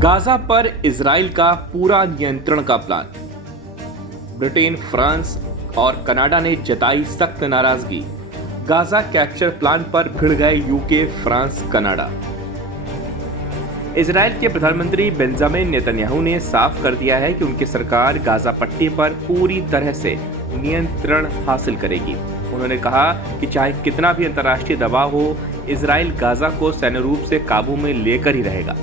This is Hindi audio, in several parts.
गाजा पर इजराइल का पूरा नियंत्रण का प्लान। ब्रिटेन, फ्रांस और कनाडा ने जताई सख्त नाराजगी। गाजा कैप्चर प्लान पर भिड़ गए यूके, फ्रांस, कनाडा। इजराइल के प्रधानमंत्री बेंजामिन नेतन्याहू ने साफ कर दिया है कि उनकी सरकार गाजा पट्टी पर पूरी तरह से नियंत्रण हासिल करेगी। उन्होंने कहा कि चाहे कितना भी अंतर्राष्ट्रीय दबाव हो, इजराइल गाजा को सैन्य रूप से काबू में लेकर ही रहेगा।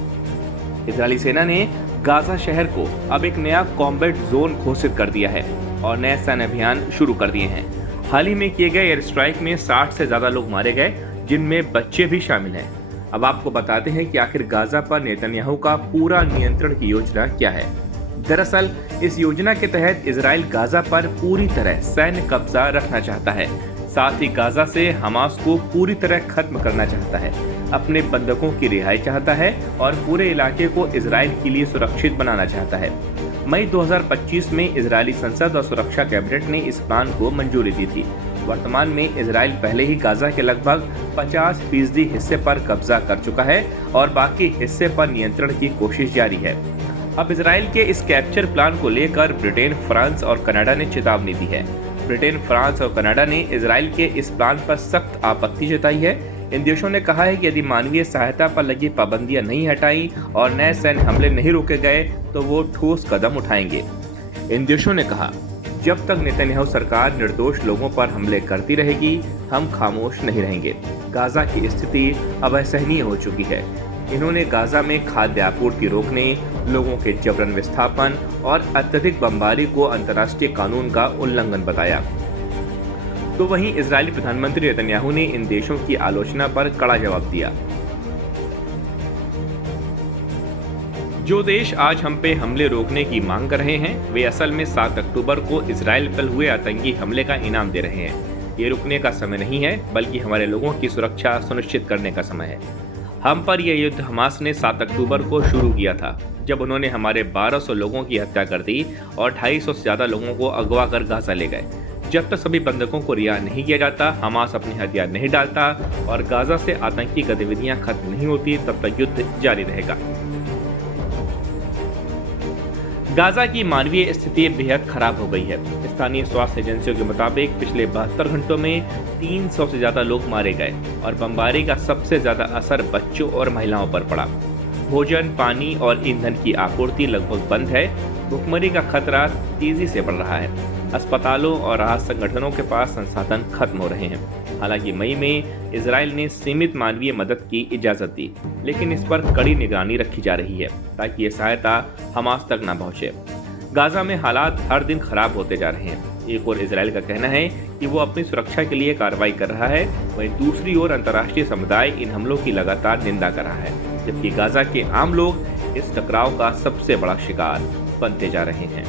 इजरायली सेना ने गाजा शहर को अब एक नया कॉम्बैट जोन घोषित कर दिया है और नए सैन्य अभियान शुरू कर दिए हैं। हाल ही में किए गए एयर स्ट्राइक में 60 से ज्यादा लोग मारे गए, जिनमें बच्चे भी शामिल हैं। अब आपको बताते हैं कि आखिर गाजा पर नेतन्याहू का पूरा नियंत्रण की योजना क्या है। दरअसल इस योजना के तहत इजराइल गाजा पर पूरी तरह सैन्य कब्जा रखना चाहता है। साथ ही गाजा से हमास को पूरी तरह खत्म करना चाहता है, अपने बंधकों की रिहाई चाहता है और पूरे इलाके को इजराइल के लिए सुरक्षित बनाना चाहता है। मई 2025 में इजरायली संसद और सुरक्षा कैबिनेट ने इस प्लान को मंजूरी दी थी। वर्तमान में इजराइल पहले ही गाजा के लगभग 50% हिस्से पर कब्जा कर चुका है और बाकी हिस्से पर नियंत्रण की कोशिश जारी है। अब इजराइल के इस कैप्चर प्लान को लेकर ब्रिटेन, फ्रांस और कनाडा ने चेतावनी दी है। ब्रिटेन, फ्रांस और कनाडा ने इजराइल के इस प्लान पर सख्त आपत्ति जताई है। इन देशों ने कहा है कि यदि मानवीय सहायता पर लगी पाबंदियां नहीं हटाई और नए सैन्य हमले नहीं रोके गए तो वो ठोस कदम उठाएंगे। इन देशों ने कहा, जब तक नेतन्याहू सरकार निर्दोष लोगों पर हमले करती रहेगी, हम खामोश नहीं रहेंगे। गाजा की स्थिति अब असहनीय हो चुकी है। इन्होंने गाजा में खाद्य आपूर्ति रोकने, लोगों के जबरन विस्थापन और अत्यधिक बमबारी को अंतर्राष्ट्रीय कानून का उल्लंघन बताया। तो वहीं इजरायली प्रधानमंत्री नेतन्याहू ने इन देशों की आलोचना पर कड़ा जवाब दिया। जो देश आज हम पे हमले रोकने की मांग कर रहे हैं, वे असल में 7 अक्टूबर को इजराइल पर हुए आतंकी हमले का इनाम दे रहे हैं। ये रुकने का समय नहीं है, बल्कि हमारे लोगों की सुरक्षा सुनिश्चित करने का समय है। हम पर यह युद्ध हमास ने 7 अक्टूबर को शुरू किया था, जब उन्होंने हमारे 1200 लोगों की हत्या कर दी और 250 से ज्यादा लोगों को अगवा कर गाजा ले गए। जब तक सभी बंधकों को रिहा नहीं किया जाता, हमास अपने हथियार नहीं डालता और गाजा से आतंकी गतिविधियां खत्म नहीं होती, तब तक युद्ध जारी रहेगा। गाजा की मानवीय स्थिति बेहद खराब हो गई है। स्थानीय स्वास्थ्य एजेंसियों के मुताबिक पिछले 72 घंटों में 300 से ज्यादा लोग मारे गए और बमबारी का सबसे ज्यादा असर बच्चों और महिलाओं पर पड़ा। भोजन, पानी और ईंधन की आपूर्ति लगभग बंद है। भुखमरी का खतरा तेजी से बढ़ रहा है। अस्पतालों और राहत संगठनों के पास संसाधन खत्म हो रहे हैं। हालांकि मई में इजराइल ने सीमित मानवीय मदद की इजाजत दी, लेकिन इस पर कड़ी निगरानी रखी जा रही है ताकि ये सहायता हमास तक न पहुंचे। गाजा में हालात हर दिन खराब होते जा रहे हैं। एक ओर इजराइल का कहना है कि वो अपनी सुरक्षा के लिए कार्रवाई कर रहा है, वहीं दूसरी ओर अंतर्राष्ट्रीय समुदाय इन हमलों की लगातार निंदा कर रहा है, जबकि गाजा के आम लोग इस टकराव का सबसे बड़ा शिकार बनते जा रहे हैं।